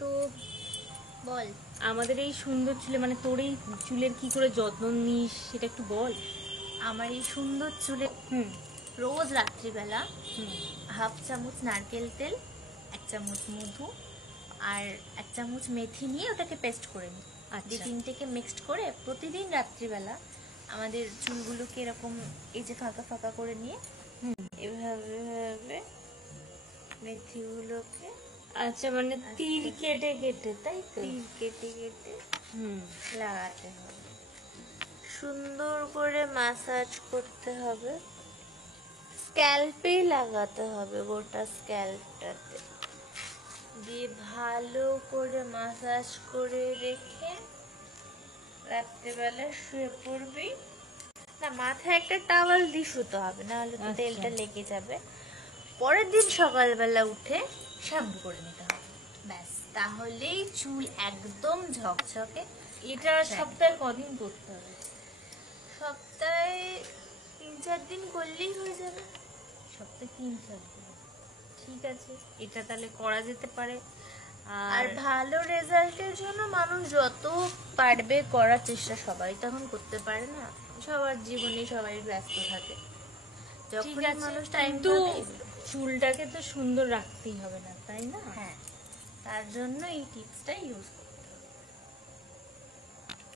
তো বল, আমাদের এই সুন্দর চুলে মানে তোর এই চুলের কি করে যত্ন নিস সেটা একটু বল। আমার এই সুন্দর চুলে রোজ রাত্রিবেলা হাফ চামচ নারকেল তেল, 1 চামচ মধু আর 1 চামচ মেথি নিয়ে ওটাকে পেস্ট করে নিই। আচ্ছা। 3টেকে মিক্সড করে প্রতিদিন রাত্রিবেলা আমাদের চুলগুলোকে এরকম এই যে ফাঁকা ফাঁকা করে নিয়ে এভাবে এভাবে মেথিগুলোকে আচ্ছা, মানে তীর কেটে কেটে, তাই তো? তীর কেটে কেটে লাগাতে হবে, সুন্দর করে ম্যাসাজ করতে হবে, স্ক্যাল্পে লাগাতে হবে, গোটা স্ক্যাল্পটাতে দিয়ে ভালো করে ম্যাসাজ করে রেখে রাত্রেবেলা শুয়ে পড়বি। না, মাথায় একটা টাওয়াল দিয়ে শুতে হবে, না হলে তো তেলটা লেগে যাবে। পরের দিন সকালবেলা উঠে শ্যাম্পু করে নিতে হবে, ব্যাস তাহলেই চুল একদম ঝকঝকে। এটা সপ্তাহে কদিন করতে হবে? সপ্তাহে 3-4 দিন করলেই হয়ে যাবে। সপ্তাহে 3-4 দিন, ঠিক আছে, এটা তাহলে করা যেতে পারে। আর ভালো রেজাল্টের জন্য মানুষ যত পারবে করার চেষ্টা, সবাই তখন করতে পারে না, সবার জীবনে সবাই ব্যস্ত থাকে, যখন মানুষ টাইম পাবে। চুলটাকে তো সুন্দর রাখতেই হবে না, তাই না? হ্যাঁ, তার জন্য এই টিপসটা ইউজ করতে